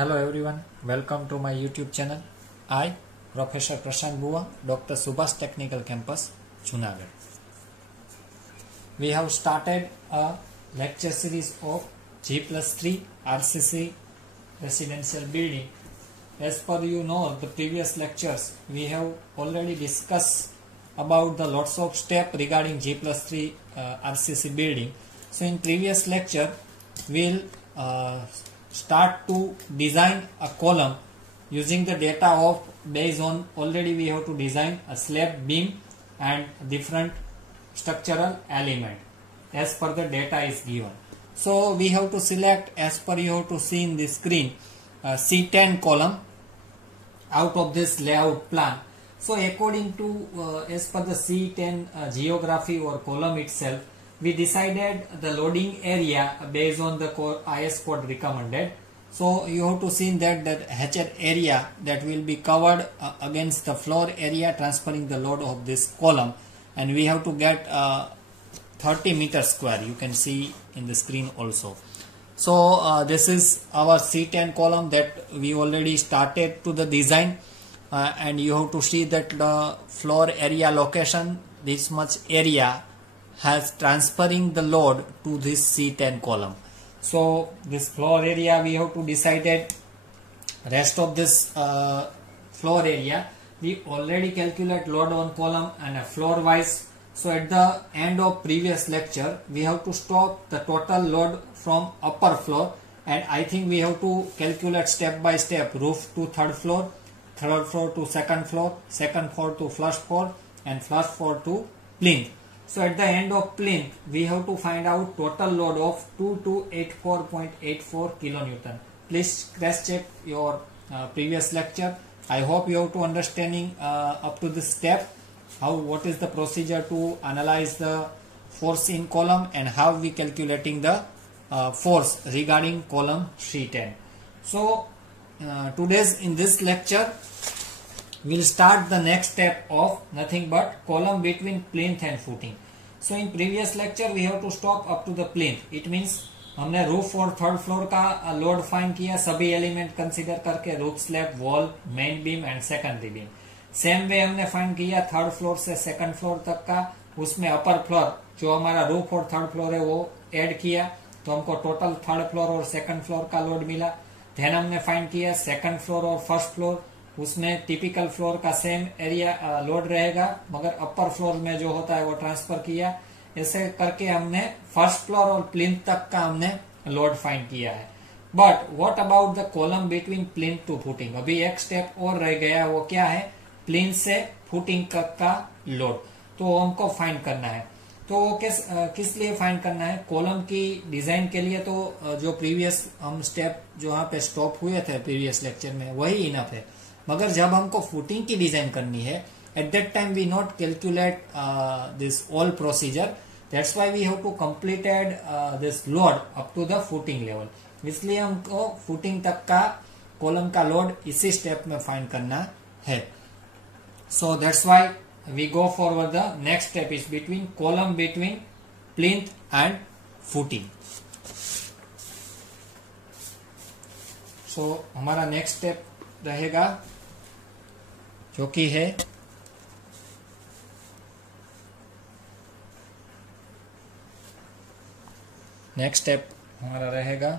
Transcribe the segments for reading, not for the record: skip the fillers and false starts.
Hello everyone, welcome to my YouTube channel. I, Professor Prashant Bua, Dr. Subhash Technical Campus, Junagadh. We have started a lecture series of G+3 RCC residential building. As per you know, the previous lectures we have already discussed about the lots of steps regarding G+3 RCC building. So in previous lecture, we'll start to design a column using the data of based on already we have to design a slab, beam and different structural element as per the data is given. So we have to select, as per you have to see in the screen, C10 column out of this layout plan. So according to as per the C10 geography or column itself, we decided the loading area based on the IS code recommended. So you have to see that hatched area that will be covered against the floor area transferring the load of this column, and we have to get 30 meters square. You can see in the screen also. So this is our C10 column that we already started to the design, and you have to see that the floor area location, this much area has transferring the load to this C10 column. So this floor area we have to decided. Rest of this floor area we already calculate load on column and a floor wise. So at the end of previous lecture we have to stop the total load from upper floor, and I think we have to calculate step by step roof to third floor to second floor to first floor, and first floor to plinth. So at the end of plinth, we have to find out total load of 2284.84 kilonewton. Please cross check your previous lecture. I hope you have to understanding up to this step what is the procedure to analyze the force in column and how we calculating the force regarding column C10. So today's in this lecture we'll start the next step of nothing but column between plinth and footing. So in previous lecture we have to stop up to the plinth. It means हमने roof और third floor का load find किया सभी element consider करके, roof slab, wall, main beam and secondary beam. Same way हमने find किया third floor से second floor तक का. उसमें अपर फ्लोर जो हमारा रूफ और थर्ड फ्लोर है वो ऐड किया तो हमको टोटल थर्ड फ्लोर और सेकंड फ्लोर का लोड मिला. देन हमने फाइंड किया सेकंड फ्लोर और फर्स्ट फ्लोर, उसमें टिपिकल फ्लोर का सेम एरिया लोड रहेगा मगर अपर फ्लोर में जो होता है वो ट्रांसफर किया. ऐसे करके हमने फर्स्ट फ्लोर और प्लिंथ तक का हमने लोड फाइंड किया है. But what about the column between plinth to footing? अभी एक स्टेप और रह गया, वो क्या है? प्लिंथ से फुटिंग तक का लोड. तो हमको फाइंड करना है. तो वो किस लिए फाइंड करना है? कॉलम की डिजाइन के लिए. तो जो प्रीवियस हम स्टेप जो यहाँ पे स्टॉप हुए थे प्रीवियस लेक्चर में वही इनफ है, मगर जब हमको फुटिंग की डिजाइन करनी है at that time we not calculate this all procedure. That's why we have to completed this load up to the footing level. इसलिए हमको फुटिंग तक का कॉलम का लोड इसी स्टेप में फाइंड करना है. So that's why we go forward. The next step is between column between plinth and footing. So हमारा नेक्स्ट स्टेप रहेगा जो कि है नेक्स्ट स्टेप हमारा रहेगा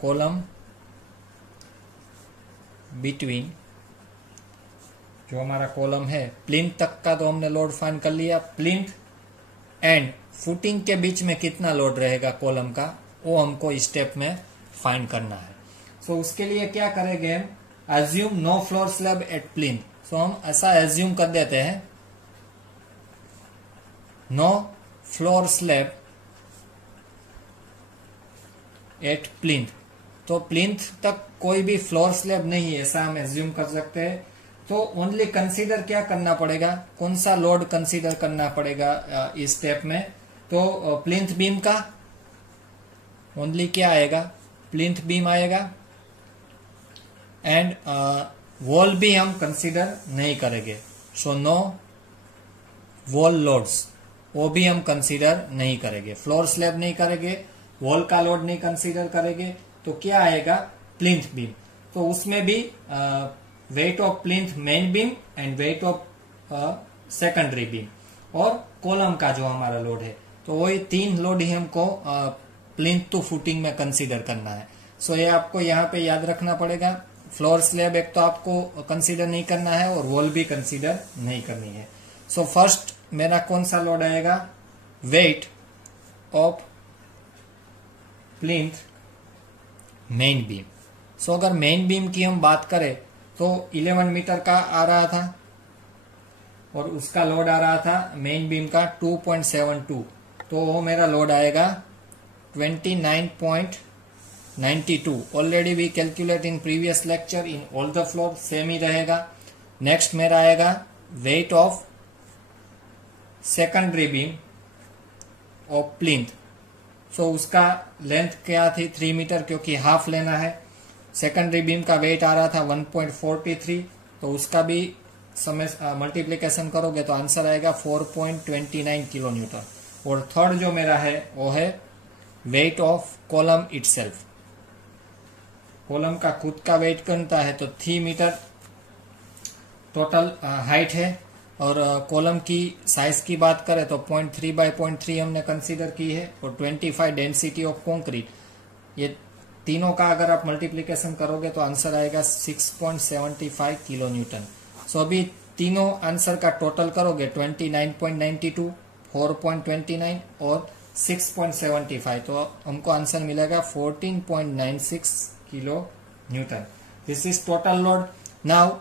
कॉलम बिटवीन. जो हमारा कॉलम है प्लिंथ तक का तो हमने लोड फाइंड कर लिया. प्लिंथ एंड फुटिंग के बीच में कितना लोड रहेगा कॉलम का वो हमको इस स्टेप में फाइंड करना है. सो उसके लिए क्या करेंगे हम? Assume no floor slab at plinth. So हम ऐसा एज्यूम कर देते हैं no floor slab at plinth. तो प्लिंथ तक कोई भी फ्लोर स्लैब नहीं है ऐसा हम एज्यूम कर सकते हैं. तो ओनली कंसीडर क्या करना पड़ेगा? कौन सा लोड कंसीडर करना पड़ेगा इस स्टेप में? तो प्लिंथ बीम का ओनली क्या आएगा? प्लिंथ बीम आएगा. एंड वॉल भी हम कंसीडर नहीं करेंगे. सो नो वॉल लोड्स वो भी हम कंसीडर नहीं करेंगे. फ्लोर स्लैब नहीं करेंगे, वॉल का लोड नहीं कंसीडर करेंगे. तो क्या आएगा? Plinth beam. तो उसमें भी wait of plinth main beam and wait of secondary beam और कॉलम का जो हमारा लोड है, तो वही 3 लोड ही हमको प्लिंथ टू फुटिंग में कंसीडर करना है। सो ये आपको यहाँ पे याद रखना पड़ेगा। फ्लोर स्लैब एक तो आपको कंसीडर नहीं करना है और वॉल भी कंसीडर नहीं करनी है। सो फर्स्ट मेरा कौन सा लोड आएगा, weight of plinth main beam. So अगर मेन बीम की हम बात करें तो 11 मीटर का आ रहा था और उसका लोड आ रहा था मेन बीम का 2.72, तो वो मेरा लोड आएगा 29.92। Already we calculate in previous lecture in all the floor, same ही रहेगा। नेक्स्ट मेरा आएगा weight of secondary beam of plinth. So उसका लेंथ क्या थी 3 मीटर, क्योंकि हाफ लेना है। सेकेंडरी बीम का वेट आ रहा था 1.43, तो उसका भी समय मल्टीप्लीकेशन करोगे तो आंसर आएगा 4.29 किलो न्यूटन। और थर्ड जो मेरा है वो है weight of column itself. Column का खुद का वेट करता है तो 3 मीटर टोटल हाइट है, और कॉलम की साइज की बात करें तो 0.3 बाय 0.3 हमने कंसीडर की है, और 25 डेंसिटी ऑफ कंक्रीट। ये तीनों का अगर आप मल्टीप्लीकेशन करोगे तो आंसर आएगा 6.75 किलो न्यूटन। सो अभी तीनों आंसर का टोटल करोगे 29.92, 4.29 और 6.75, तो हमको आंसर मिलेगा 14.96 kilo Newton. This is total load. Now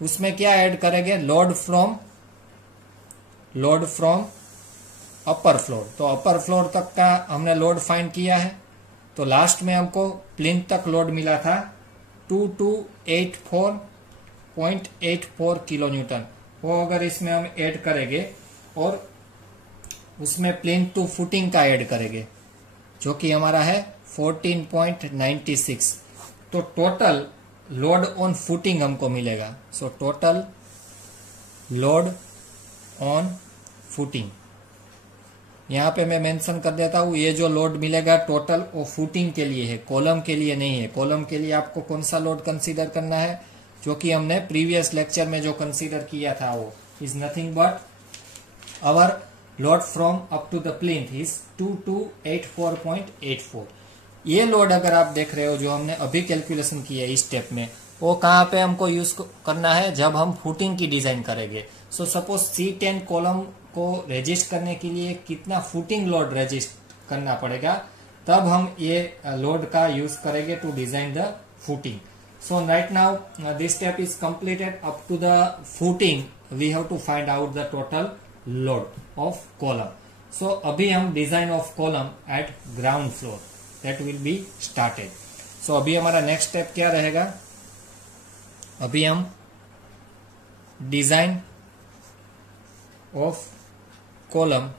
उसमें क्या ऐड करेंगे, लोड फ्रॉम अपर फ्लोर। तो अपर फ्लोर तक का हमने लोड फाइंड किया है, तो लास्ट में हमको प्लिंथ तक लोड मिला था 2284.84 किलो न्यूटन। वो अगर इसमें हम ऐड करेंगे और उसमें प्लिंथ टू फुटिंग का ऐड करेंगे जो कि हमारा है 14.96, तो टोटल लोड ऑन फुटिंग हमको मिलेगा। So total load on footing, यहाँ पे मैं मेंशन कर देता हूँ, ये जो लोड मिलेगा टोटल वो फुटिंग के लिए है, कॉलम के लिए नहीं है। कॉलम के लिए आपको कौन सा लोड कंसीडर करना है, जो कि हमने प्रीवियस लेक्चर में जो कंसीडर किया था, वो is nothing but our load from up to the plinth is 2284.84। ये लोड अगर आप देख रहे हो जो हमने अभी कैलकुलेशन किया है इस स्टेप में, वो कहाँ पे हमको यूज करना है, जब हम फुटिंग की डिजाइन करेंगे। सो सपोज C10 कॉलम को रेजिस्ट करने के लिए कितना फुटिंग लोड रेजिस्ट करना पड़ेगा, तब हम ये लोड का यूज करेंगे to design the footing. So right now this step is completed. Up to the footing we have to find out the total load of column. So अभी हम design of column at ground floor that will be started. So अभी हमारा next step क्या रहेगा, अभी हम design of column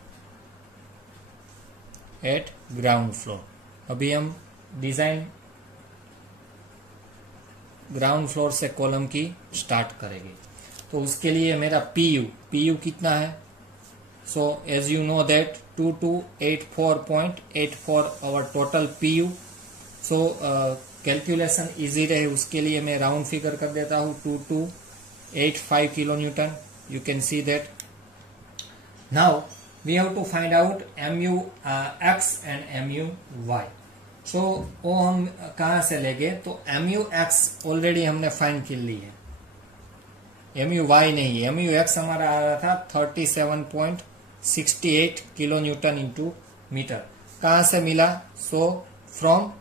at ground floor, अभी हम डिजाइन ग्राउंड फ्लोर से कॉलम की स्टार्ट करेंगे। तो उसके लिए मेरा पीयू कितना है, so as you know that 2284.84 our total PU. So calculation easy रहे उसके लिए मैं राउंड फिगर कर देता हूँ 2285 kilo newton. You can see that. Now we have to find out MUX and MUY। So वो हम कहाँ से लेंगे, तो MUX ऑलरेडी हमने फाइंड कर ली है, MUY नहीं। MUX हमारा आ रहा था 37.68 किलो न्यूटन इंटू मीटर। कहाँ से मिला, so from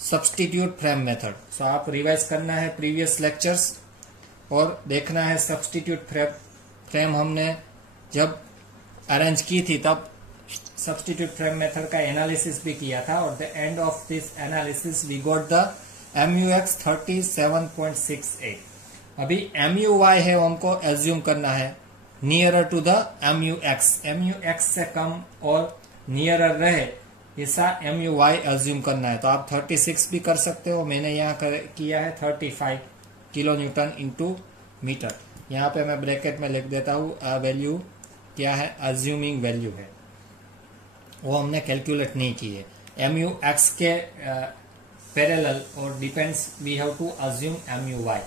substitute frame method. So आप रिवाइज करना है प्रीवियस लेक्चर्स और देखना है सब्स्टिट्यूट फ्रेम हमने जब अरेंज की थी तब सब्स्टिट्यूट फ्रेम मेथड का एनालिसिस भी किया था, और the end of this analysis we got the MUX 37.68। अभी MUY है वो हमको एज्यूम करना है नियरर टू द MUX से कम और नियरर रहे ऐसा MUY एज्यूम करना है। तो आप 36 भी कर सकते हो, मैंने यहाँ किया है 35 किलो न्यूटन इंटू मीटर। यहाँ पे मैं ब्रैकेट में लिख देता हूँ वैल्यू क्या है, अज्यूमिंग वैल्यू है, वो हमने कैलकुलेट नहीं की है। MUX के पैरेलल और depends we have to assume MUY।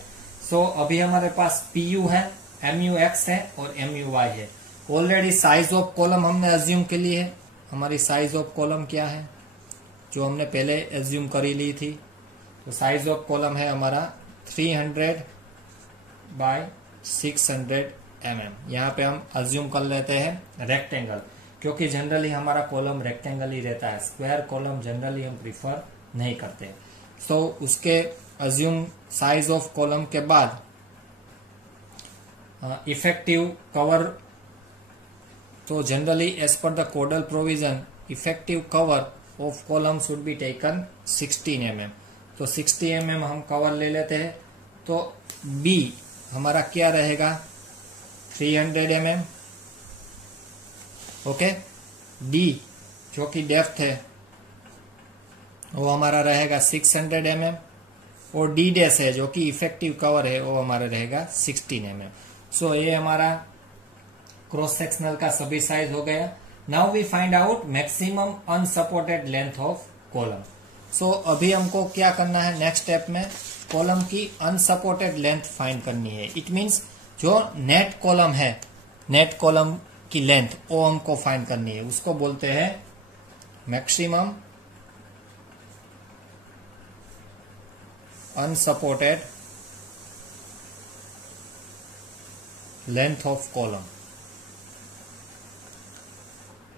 So अभी हमारे पास PU है, MUX है और MUY है। ऑलरेडी साइज ऑफ कॉलम हमने अज्यूम के लिए है। हमारी साइज ऑफ कॉलम क्या है जो हमने पहले अज्यूम करी ली थी, तो साइज ऑफ कॉलम है हमारा 300 बाय 600 mm। यहाँ पे हम अज्यूम कर लेते हैं रेक्टेंगल, क्योंकि जनरली हमारा कॉलम रेक्टेंगल ही रहता है, स्क्वायर कॉलम जनरली हम प्रिफर नहीं करते। सो उसके अज्यूम साइज ऑफ कॉलम के बाद इफेक्टिव कवर, तो generally as per the codal provision effective cover of column should be taken 16 mm। तो 60 mm हम कवर ले लेते हैं। तो B हमारा क्या रहेगा 300 mm। ओके, D जो कि डेप्थ है वो हमारा रहेगा 600 mm और D डैश है जो कि इफेक्टिव कवर है वो हमारा रहेगा 16 mm। सो ये हमारा क्रॉस सेक्शनल का सभी साइज हो गया। Now we find out maximum unsupported length of column. So अभी हमको क्या करना है, नेक्स्ट स्टेप में कॉलम की अनसपोर्टेड लेंथ फाइंड करनी है। इट मींस जो नेट कॉलम है, नेट कॉलम की लेंथ वो हमको फाइंड करनी है, उसको बोलते हैं maximum unsupported length of column.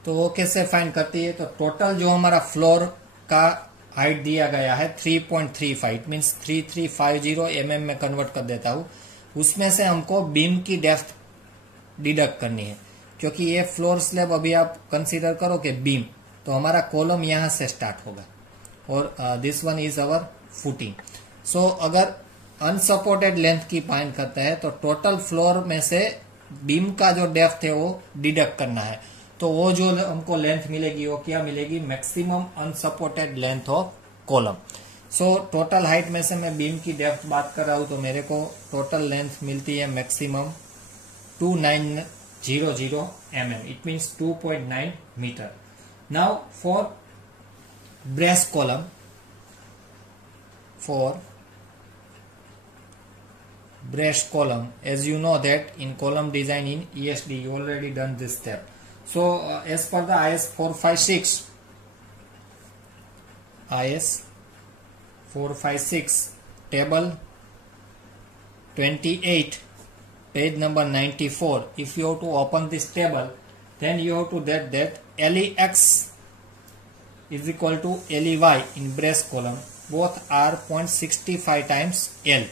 तो वो कैसे फाइंड करती है, तो टोटल जो हमारा फ्लोर का हाइट दिया गया है 3.35 मीन्स 3350 mm में कन्वर्ट कर देता हूं। उसमें से हमको बीम की डेप्थ डिडक्ट करनी है, क्योंकि ये फ्लोर स्लैब अभी आप कंसीडर करो कि बीम, तो हमारा कॉलम यहां से स्टार्ट होगा और this one is our footing. So अगर अनसपोर्टेड लेंथ की फाइंड करते हैं तो टोटल फ्लोर में से बीम का जो डेप्थ है वो डिडक्ट करना है। तो वो जो हमको लेंथ मिलेगी वो क्या मिलेगी, maximum unsupported length of column. So total height में से मैं बीम की डेप्थ बात कर रहा हूं तो मेरे को टोटल लेंथ मिलती है maximum 2900 mm। It means 2.9 metre. Now for brace column, for brace column, as you know that in column design in ESD you already done this step. So as per the IS 456 table 28 page number 94, if you have to open this table then you have to get that LEX is equal to LEY in brace column, both are 0.65 times L,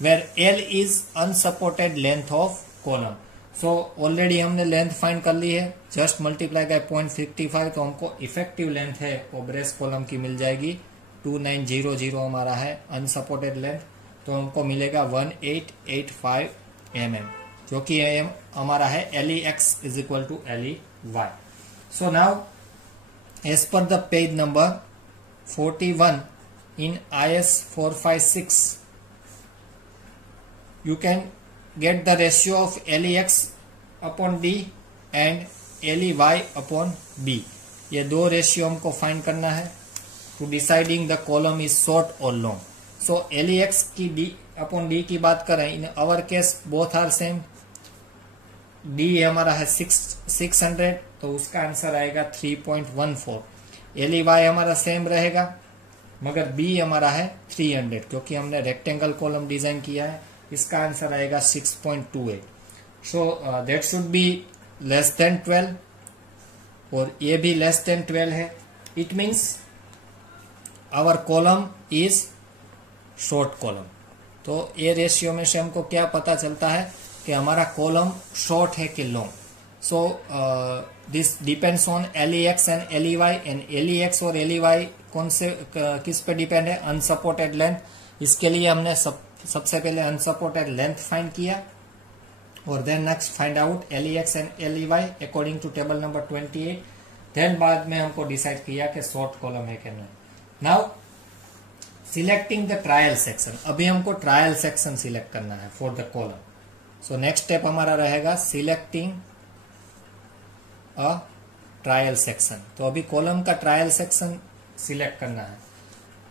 where L is unsupported length of column. So already हमने length find कर ली है, just multiply by 0.55, तो हमको effective length है वो brace column की मिल जाएगी 2900 हमारा है अनसपोर्टेड लेंथ, तो हमको मिलेगा 1885 mm, जो कि हमारा है LEX is equal to LEY. So now as per the page number 41 in IS 456 you can get the ratio of LEX upon D and LEY upon B। ये दो रेशियो हमको फाइंड करना है to deciding the column is short और long. So LEX की D upon D की बात करें, in our case both are same. D हमारा है 600, तो उसका आंसर आएगा 3.14। LEY हमारा सेम रहेगा, मगर B हमारा है 300, क्योंकि हमने रेक्टेंगल कॉलम डिजाइन किया है, इसका आंसर आएगा 6.28। So that should be less than 12 और ये भी लेस देन 12 है। It means our column is short column. तो ये रेशियो में से हमको क्या पता चलता है कि हमारा कॉलम शॉर्ट है कि long. So this depends on LEX and LEY, and LEX और LEY कौन से किस पे डिपेंड है, अनसपोर्टेड लेंथ। इसके लिए हमने सबसे पहले अनसपोर्टेड लेंथ फाइंड किया और then next find out LEX and LEY according to table number 28। Then बाद में हमको डिसाइड किया कि शॉर्ट कॉलम है कि नहीं। Now selecting the trial section, अभी हमको ट्रायल सेक्शन सिलेक्ट करना है for the column. So next step हमारा रहेगा सिलेक्टिंग अ ट्रायल सेक्शन। तो अभी कॉलम का ट्रायल सेक्शन सिलेक्ट करना है।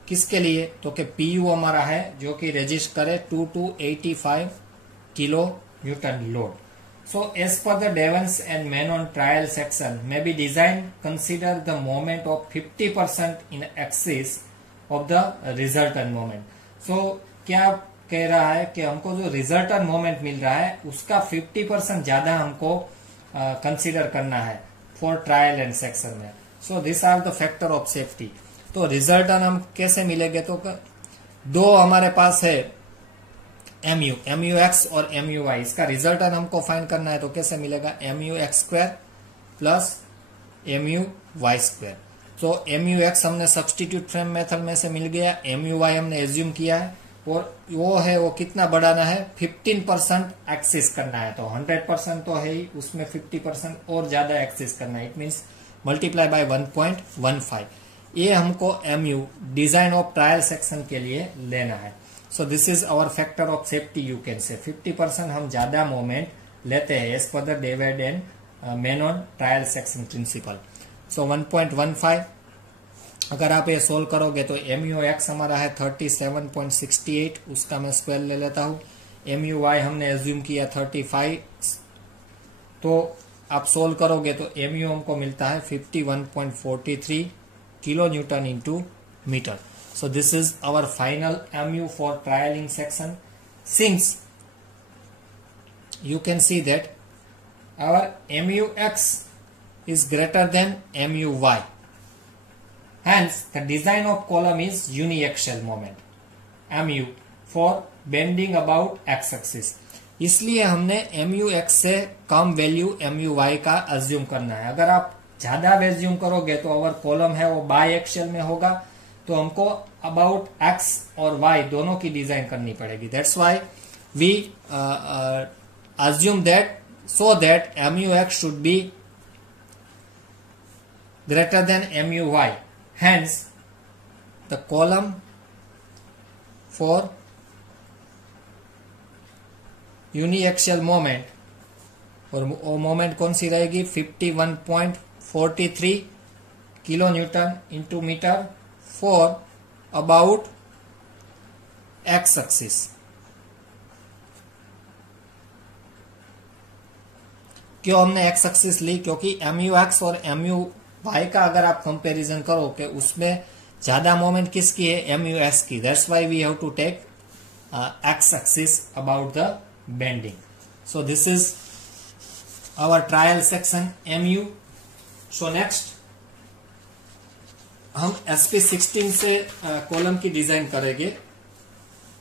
किसके लिए, तो कि पीयू हमारा है जो कि रजिस्ट करे 2285 kilo Newton load. So as per the Devons and Menon trial section may be designed consider the moment of 50% in excess of the resultant moment. So क्या कह रहा है कि हमको जो रिजल्टेंट मोमेंट मिल रहा है उसका 50% ज्यादा हमको कंसीडर करना है फॉर ट्रायल एंड सेक्शन में. So this are the factor of safety. तो रिजल्टेंट हम कैसे मिलेंगे, तो दो हमारे पास है MU x और MU y. इसका रिजल्टेंट हमको फाइंड करना है तो कैसे मिलेगा, MU x square plus MU y square. तो MU x हमने सब्सटीट्यूट फ्रेम मेथड में से मिल गया, MU y हमने एज्यूम किया है और वो कितना बढ़ाना है, 15% एक्सेस करना है. तो 100% तो है ही, उसमें 50% और ज्यादा एक्सेस करना है. It means multiply by 1.15. ये हमको MU design of trial section के लिए लेना है. So this is our factor of safety, you can say 50% हम ज्यादा मोमेंट लेते हैं as per the David and Menon trial section principle. So 1.15 अगर आप ये सोल्व करोगे तो MU x हमारा है 37.68, उसका मैं स्क्वायर ले लेता हूँ. MU y हमने एज्यूम किया 35, तो आप सोल्व करोगे तो MU हमको मिलता है 51.43 kilo newton into metre. So this is our final MU for trialing section. Since you can see that our MU x is greater than MU y, hence the design of column is uniaxial moment MU for bending about x axis. इसलिए हमने MU x से कम value MU y का assume करना है. अगर आप ज्यादा assume करोगे तो अवर कॉलम है वो बाई एक्सियल में होगा, तो हमको अबाउट x और y दोनों की डिजाइन करनी पड़ेगी. That's why we assume that so that MU x should be greater than MU y. Hence the column for uniaxial moment, और वो मोमेंट कौन सी रहेगी, 51.43 kilo newton into metre for about x axis. क्यों हमने x axis ली, क्योंकि MU x और MU y का अगर आप कंपैरिजन करो कि उसमें ज्यादा मोमेंट किसकी है, MU s की. That's why we have to take x axis about the bending. So this is our trial section MU. So next हम SP16 से कॉलम की डिजाइन करेंगे,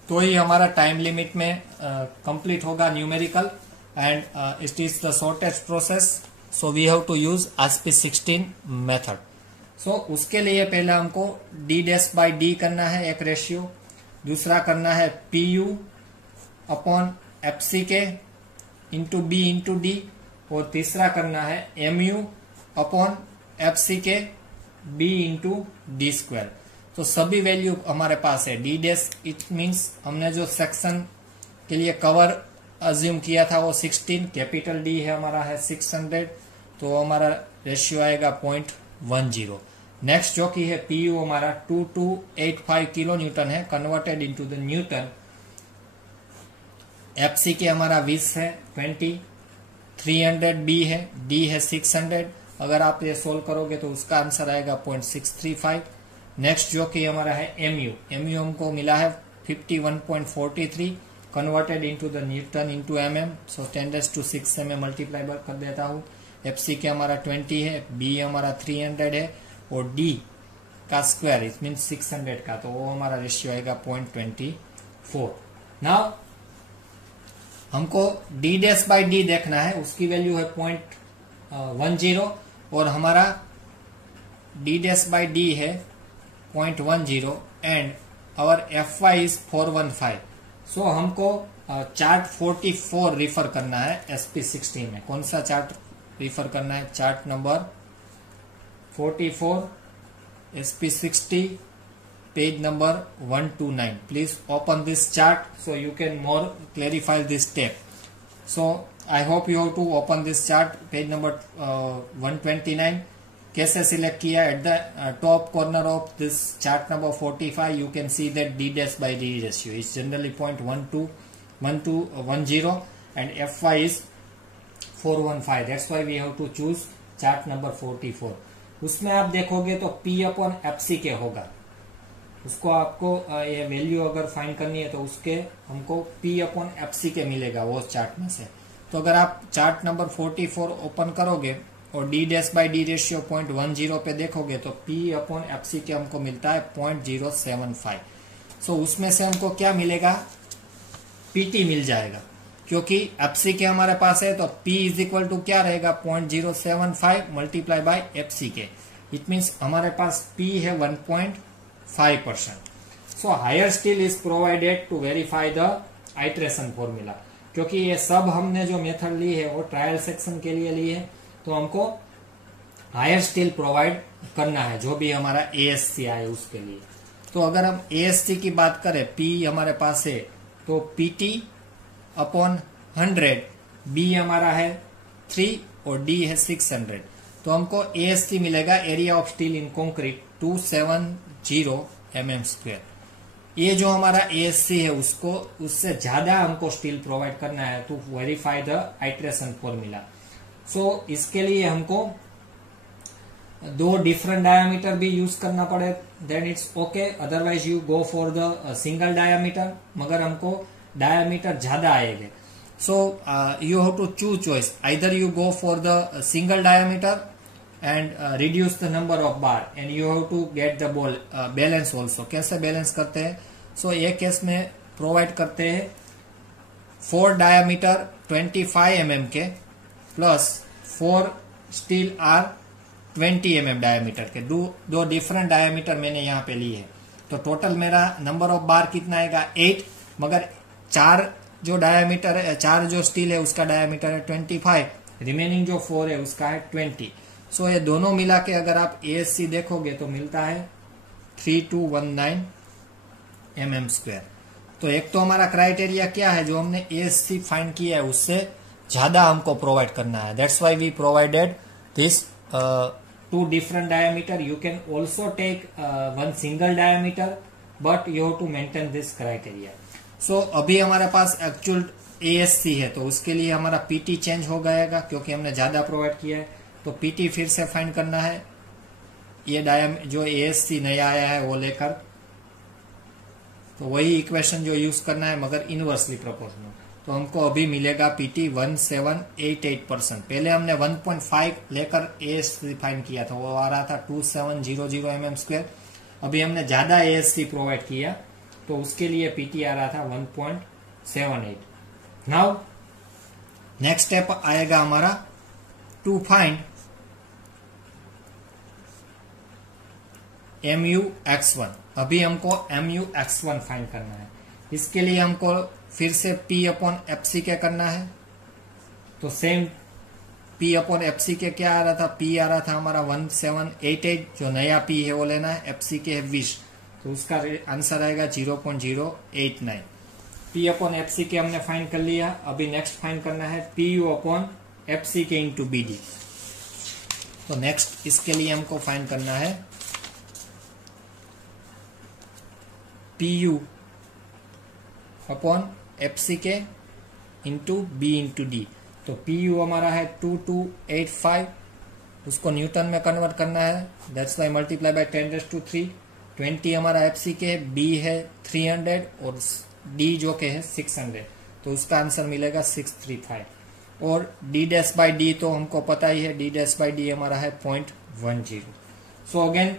तो ही हमारा टाइम लिमिट में कंप्लीट होगा numerical, and it is the shortest process. So we have to use SP16 method. So उसके लिए पहले हमको D' करना है एक रेशियो, दूसरा करना है PU upon FCK into B into D, और तीसरा करना है MU upon FCK B into D square. तो सभी वैल्यू हमारे पास है. D' इट मीन्स हमने जो सेक्शन के लिए कवर अज्यूम किया था वो 16, कैपिटल D है हमारा है 600, तो हमारा रेशियो आएगा 0.10. नेक्स्ट जो कि है PU हमारा 2285 किलो न्यूटन है converted into the Newton. FCK हमारा 20 है 20, 300 B है, D है 600. अगर आप ये सोल्व करोगे तो उसका आंसर आएगा 0.635. नेक्स्ट जो कि हमारा है MU हमको मिला है 51.43 converted into the Newton into mm. सो 10⁶ से मैं मल्टीप्लाई कर देता हूँ. FCK हमारा 20 है, B हमारा 300 है, और D का स्क्वायर इट मीन 600 का, तो वो हमारा रेशियो आएगा 0.24. नाउ हमको D' देखना है, उसकी वैल्यू है 0.10, और हमारा D' है 0.10 एंड आवर FY इज 415. सो हमको चार्ट 44 रिफर करना है SP16 में. कौन सा चार्ट रिफर करना है, chart number 44 SP60 page number 129. Please open this chart so you can more clarify this step. So I hope you have to open this chart, page number 129. कैसे select किया? At the top corner of this chart number 45 you can see that D dash by D ratio is generally 0.1210 and FY is 415. That's why we have to choose chart number 44. उसमें आप देखोगे तो P upon FC के होगा, उसको आपको ये value अगर फाइंड करनी है तो उसके हमको P अपॉन FC के मिलेगा वो चार्ट में से। तो अगर आप चार्ट नंबर 44 ओपन करोगे और D dash by D ratio 0.10 पे देखोगे तो P अपॉन FC के हमको मिलता है 0.075। सो उसमें से हमको क्या मिलेगा? PT मिल जाएगा, क्योंकि FC के हमारे पास है तो P इज इक्वल टू क्या रहेगा? 0.075 मल्टीप्लाई बाय FC के। इट मीन्स हमारे पास P है 1.5%। So higher still is provided to verify the iteration formula. क्योंकि ये सब हमने जो मेथड ली है वो ट्रायल सेक्शन के लिए ली है, तो हमको हायर स्टिल प्रोवाइड करना है जो भी हमारा ASC आए उसके लिए। तो अगर हम ASC की बात करें, P हमारे पास है तो PT अपॉन 100, B हमारा है 3 और D है 600। तो हमको ASC मिलेगा, area of steel in concrete 270 mm²। ये जो हमारा ASC है उसको उससे ज्यादा हमको स्टील प्रोवाइड करना है to verify the iteration formula. So इसके लिए हमको 2 डिफरेंट डायामीटर भी यूज करना पड़े then it's okay, otherwise you go for the single diameter, मगर हमको डायामीटर ज्यादा आएंगे। So you have to choose choice, either you go for the single diameter and reduce the number of bar and you have to get the balance also. कैसे balance करते हैं? सो ये case में provide करते हैं 4 diameter 25 mm के plus 4 steel or 20 mm diameter के। दो डिफरेंट डायमीटर मैंने यहाँ पे ली है, तो टोटल मेरा नंबर ऑफ बार कितना आएगा? 8, मगर 4 जो डायमीटर है, 4 जो स्टील है उसका डायमीटर है 25, रिमेनिंग जो 4 है उसका है 20। सो ये दोनों मिला के अगर आप ASC देखोगे तो मिलता है 3219 mm²। तो एक तो हमारा क्राइटेरिया क्या है, जो हमने ASC फाइंड किया है उससे ज्यादा हमको प्रोवाइड करना है। That's why we provided this 2 different diameter. You can also take 1 single diameter, but you have to maintain this criteria. So अभी हमारे पास एक्चुअल ASC है तो उसके लिए हमारा PT चेंज हो गएगा क्योंकि हमने ज्यादा प्रोवाइड किया है। तो PT फिर से फाइंड करना है, ये जो ASC नया आया है वो लेकर, तो वही इक्वेशन जो यूज करना है मगर इनवर्सली प्रोपोर्शनल। तो हमको अभी मिलेगा PT 1788%। पहले हमने 1.5 लेकर ASC फाइंड किया था, वो आ रहा था 2700 mm²। अभी हमने ज्यादा ASC प्रोवाइड किया तो उसके लिए PT आ रहा था 1.78। नाउ नेक्स्ट स्टेप आएगा हमारा टू फाइंड MUX1। अभी हमको MUX1 फाइंड करना है। इसके लिए हमको फिर से P अपॉन FC के करना है। तो सेम P अपॉन FC के क्या आ रहा था? P आ रहा था हमारा 1788, जो नया P है वो लेना है। FC के है 20, तो उसका आंसर आएगा 0.089। P अपॉन FC के हमने फाइंड कर लिया। अभी नेक्स्ट फाइंड करना है PU अपॉन FC के इंटू BD। तो नेक्स्ट इसके लिए हमको फाइंड करना है PU अपॉन FC के इंटू B इंटू D। तो PU हमारा है 2285, उसको न्यूटन में कन्वर्ट करना है, दैट्स वाई मल्टीप्लाई बाय 10⁻³ 20 हमारा FC के है, B है 300 और D जो के है 600, तो उसका आंसर मिलेगा 635। और D डैश बाई D तो हमको पता ही है, D डैश बाई D हमारा है 0.10। सो अगेन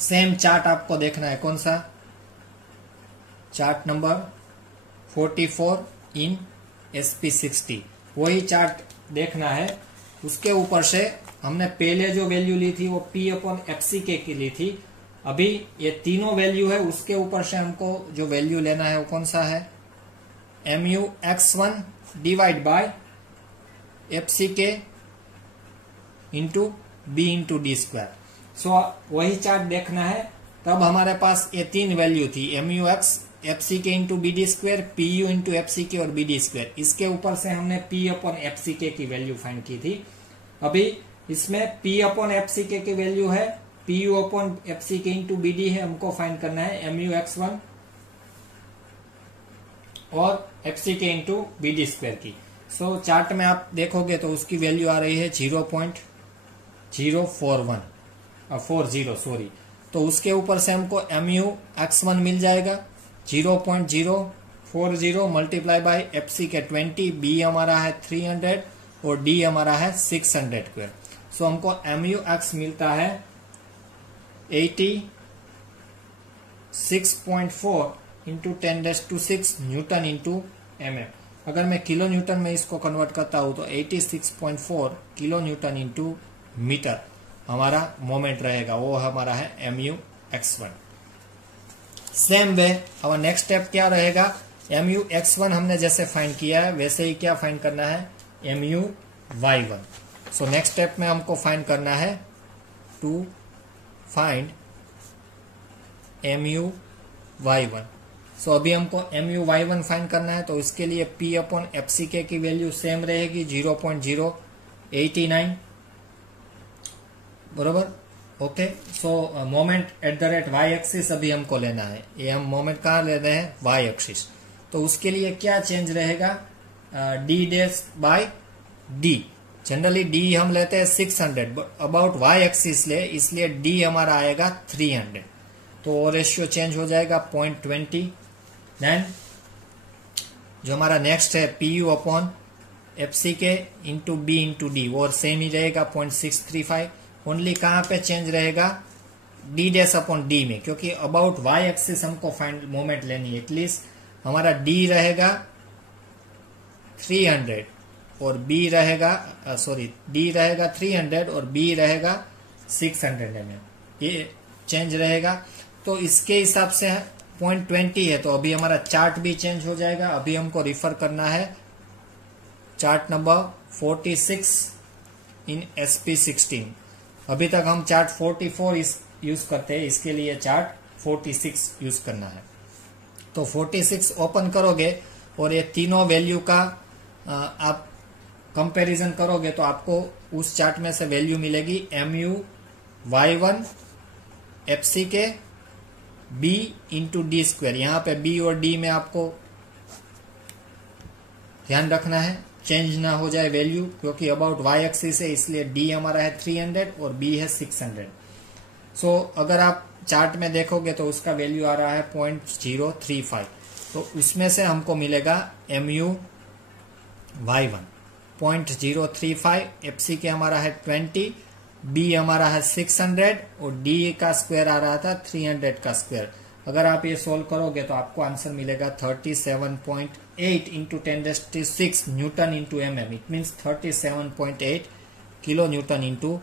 सेम चार्ट आपको देखना है, कौन सा? चार्ट नंबर 44 इन SP60, वही चार्ट देखना है। उसके ऊपर से हमने पहले जो वैल्यू ली थी वो P अपॉन FC के की ली थी। अभी ये तीनों वैल्यू है, उसके ऊपर से हमको जो वैल्यू लेना है वो कौन सा है? MUX1 डिवाइड बाय FC के इंटू B इंटू D²। सो वही चार्ट देखना है। तब हमारे पास ये 3 वैल्यू थी, MUX FC के into BD², PU into FC के और BD²। इसके ऊपर से हमने P अपॉन FC के की वैल्यू फाइंड की थी। अभी इसमें P अपॉन FCK की वैल्यू है, PU upon FCK into BD है, हमको फाइंड करना है MUX1 और FCK इंटू BD स्क्वायर की। सो चार्ट में आप देखोगे तो उसकी वैल्यू आ रही है 0.041 सॉरी। तो उसके ऊपर से हमको MUX1 मिल जाएगा 0.040 मल्टीप्लाई बाय FCK 20, B हमारा है 300 और D हमारा है 600 स्क्वायर। सो हमको MUX मिलता है 86.4 इंटू 10⁶ न्यूटन इंटू mm। अगर मैं किलो न्यूटन में इसको कन्वर्ट करता हूं तो 86.4 किलो न्यूटन इंटू मीटर हमारा मोमेंट रहेगा, वो हमारा है MUX1। सेम वे अब नेक्स्ट स्टेप क्या रहेगा, MUX1 हमने जैसे फाइंड किया है वैसे ही क्या फाइंड करना है MUY1। सो नेक्स्ट स्टेप में हमको फाइंड करना है टू फाइंड MUY1। सो अभी हमको MUY1 फाइंड करना है, तो इसके लिए P अपॉन FCK की वैल्यू सेम रहेगी 0.089 बरोबर। Okay, so moment at the rate y axis अभी हमको लेना है, ये हम मोमेंट कहाँ ले रहे हैं y एक्सिस। तो उसके लिए क्या चेंज रहेगा d dash by d। Generally d हम लेते हैं 600, अबाउट y एक्सिस ले इसलिए d हमारा आएगा 300, तो रेशियो चेंज हो जाएगा 0.20। देन जो हमारा नेक्स्ट है PU upon FCK into B into D वो सेम ही रहेगा 0.635। ओनली कहाँ पे चेंज रहेगा D डैश अपॉन D में, क्योंकि अबाउट y एक्सिस हमको फाइंड मोमेंट लेनी है। एटलीस्ट हमारा D रहेगा 300 और B रहेगा D रहेगा 300 और B रहेगा 600 mm, ये चेंज रहेगा। तो इसके हिसाब से 0.20 है, तो अभी हमारा चार्ट भी चेंज हो जाएगा। अभी हमको रिफर करना है चार्ट नंबर 46 इन SP16। अभी तक हम चार्ट 44 यूज करते हैं, इसके लिए चार्ट 46 यूज करना है। तो 46 ओपन करोगे और ये तीनों वैल्यू का आप कंपैरिजन करोगे तो आपको उस चार्ट में से वैल्यू मिलेगी MUY1 FCK B into D square. यहाँ पे B और D में आपको ध्यान रखना है चेंज ना हो जाए वैल्यू, क्योंकि अबाउट y एक्सिस है इसलिए D हमारा है 300 और B है 600। सो अगर आप चार्ट में देखोगे तो उसका वैल्यू आ रहा है 0.035, तो उसमें से हमको मिलेगा MUY1 0.035, FCK हमारा है 20, B हमारा है 600 और D का स्क्वायर आ रहा था 300 का स्क्वायर। अगर आप ये सोल्व करोगे तो आपको आंसर मिलेगा 37.8 into 10⁶ newton into mm। It means 37.8 kilo newton into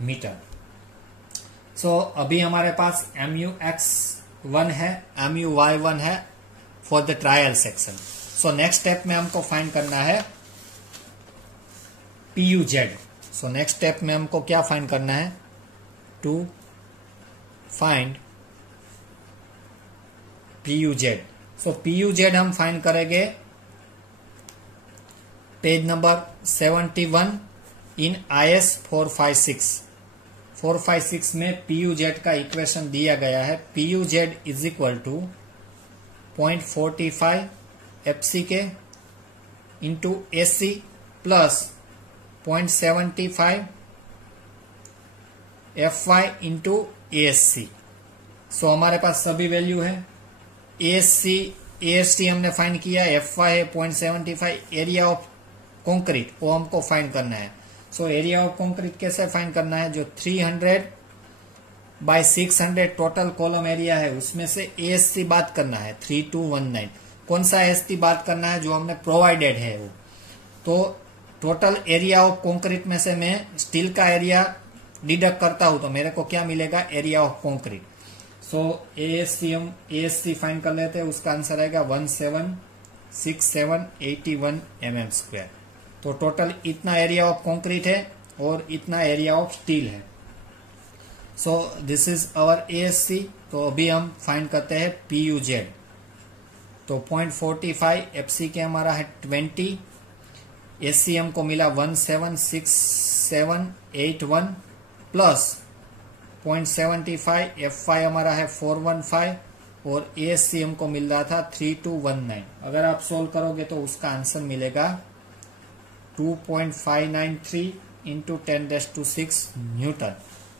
metre. So अभी हमारे पास MUX1 है, MUY1 है for the trial section. So next step में हमको फाइंड करना है PUZ। सो नेक्स्ट स्टेप में हमको क्या फाइंड करना है, to find PUZ। So PUZ हम फाइंड करेंगे पेज नंबर 71 इन IS 456 में PUZ का इक्वेशन दिया गया है। PUZ is equal to 0.45 FCK into AC plus 0.75 FY into ASC। So हमारे पास सभी वैल्यू है। ASC हमने फाइंड किया, FY है 0.75, एरिया ऑफ कंक्रीट वो हमको फाइंड करना है। सो एरिया ऑफ कंक्रीट कैसे फाइंड करना है, जो 300 बाय 600 टोटल कॉलम एरिया है उसमें से ASC बात करना है 3219। कौन सा ASC बात करना है, जो हमने प्रोवाइडेड है वो। तो टोटल एरिया ऑफ कंक्रीट में से मैं स्टील का एरिया डिडक्ट करता हूं तो मेरे को क्या मिलेगा, area of concrete. So ASC हम ASC फाइंड कर लेते हैं, उसका आंसर आएगा 176781 mm स्क्वायर। तो टोटल इतना एरिया ऑफ कंक्रीट है और इतना एरिया ऑफ स्टील है। So this is our ASC। तो अभी हम फाइंड करते हैं PUZ। तो 0.45 FCK हमारा है 20, एससी हमको मिला 176781 प्लस 0.75, F5 हमारा है 415 और ASC हमको मिल रहा था 3219। अगर आप सोल्व करोगे तो उसका आंसर मिलेगा 2.593 into 10⁻⁶ newton.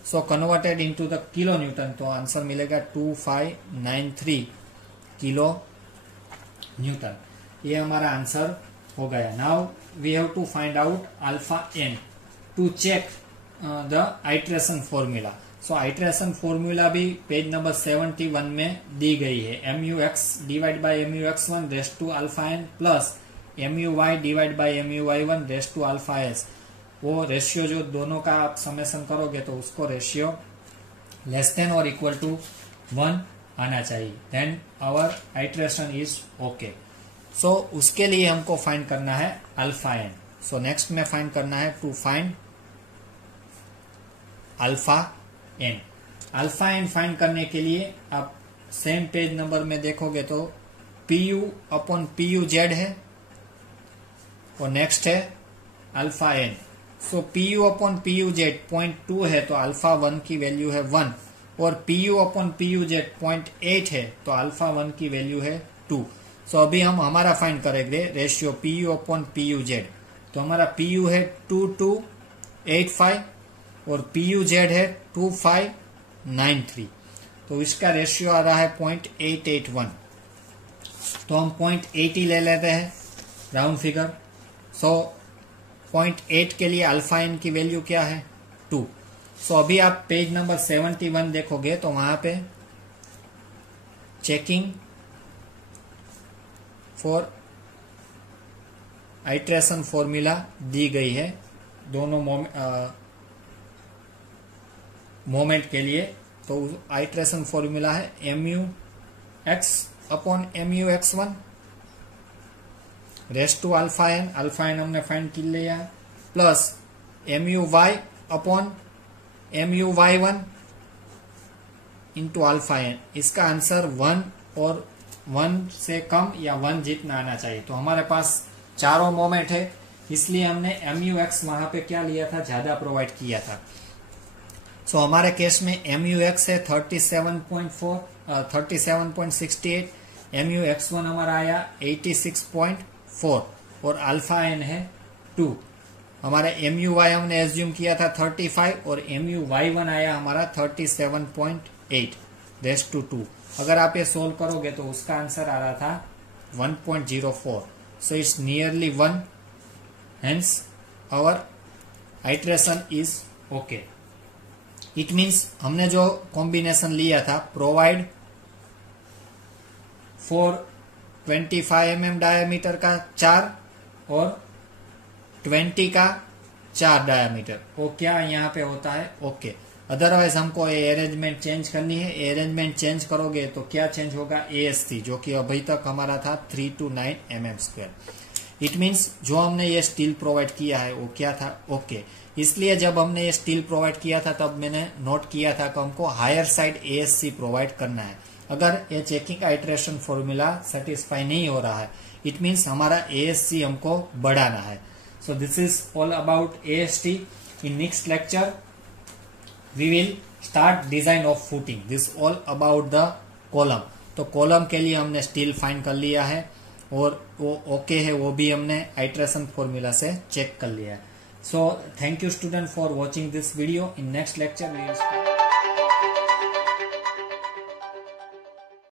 So converted into the kilo newton, तो आंसर मिलेगा 2593 किलो न्यूटन। ये हमारा आंसर हो गया। Now we have to find out alpha n to check the iteration formula. So iteration formula भी पेज नंबर 71 में दी गई है। MUX divide by MUX1 raise to alpha n plus MUY divide by MUY1 raise to alpha s. वो ratio जो दोनों का आप समेशन करोगे तो उसको रेशियो लेस देन और इक्वल टू 1 आना चाहिए, then our iteration is okay. So उसके लिए हमको फाइंड करना है अल्फा एन। सो नेक्स्ट में फाइंड करना है to find alpha N. Alpha N find करने के लिए आप सेम पेज नंबर में देखोगे तो PU अपॉन PUZ है और नेक्स्ट है अल्फा एन। सो PU अपॉन PUZ 0.2 है तो अल्फा 1 की वैल्यू है 1 और PU अपॉन PUZ 0.8 है तो अल्फा 1 की वैल्यू है 2। सो अभी हम हमारा फाइंड करेंगे रेशियो PU अपॉन PUZ। तो हमारा PU है 2285 और PUZ है 2593, तो इसका रेशियो आ रहा है 0.881। तो हम 0.80 ले लेते हैं राउंड फिगर। सो 0.8 के लिए अल्फा एन की वैल्यू क्या है 2। सो अभी आप पेज नंबर 71 देखोगे तो वहां पे चेकिंग फॉर आइट्रेशन फॉर्मूला दी गई है दोनों मोमेंट के लिए। तो आइट्रेशन फॉर्मूला है MUX upon MUX1 raise to alpha n हमने फाइंड कर लिया plus MUY upon MUY1 into alpha n. इसका आंसर 1 और 1 से कम या 1 जितना आना चाहिए। तो हमारे पास चारों मोमेंट है, इसलिए हमने MUX वहां पे क्या लिया था, ज्यादा प्रोवाइड किया था। सो हमारे केस में MUX है 37.68, MUX1 हमारा आया 86.4 और अल्फा एन है 2। हमारा MUY हमने एज्यूम किया था 35 और MUY1 आया हमारा 37.8 रेस टू 2। अगर आप ये सोल्व करोगे तो उसका आंसर आ रहा था 1.04। So it's nearly 1, hence our iteration is okay. It means हमने जो कॉम्बिनेशन लिया था प्रोवाइड फॉर 25 mm डायामीटर का 4 और 20 का 4 डायामीटर, वो क्या यहाँ पे होता है ओके। अदरवाइज हमको ये अरेंजमेंट चेंज करनी है। अरेंजमेंट चेंज करोगे तो क्या चेंज होगा, ASC जो कि अभी तक हमारा था 329 mm²। इट मीन्स जो हमने ये स्टील प्रोवाइड किया है वो क्या था ओके। इसलिए जब हमने ये स्टील प्रोवाइड किया था तब मैंने नोट किया था कि हमको हायर साइड ASC प्रोवाइड करना है। अगर ये चेकिंग आइट्रेशन फॉर्मूला सेटिस्फाई नहीं हो रहा है, इट मीन्स हमारा ASC हमको बढ़ाना है। So this is all about AST। In next lecture we will start design of footing, this all about the column. तो कॉलम के लिए हमने स्टील फाइंड कर लिया है और वो ओके है, वो भी हमने आइट्रेशन फॉर्मूला से चेक कर लिया है। So thank you student for watching this video. In next lecture we will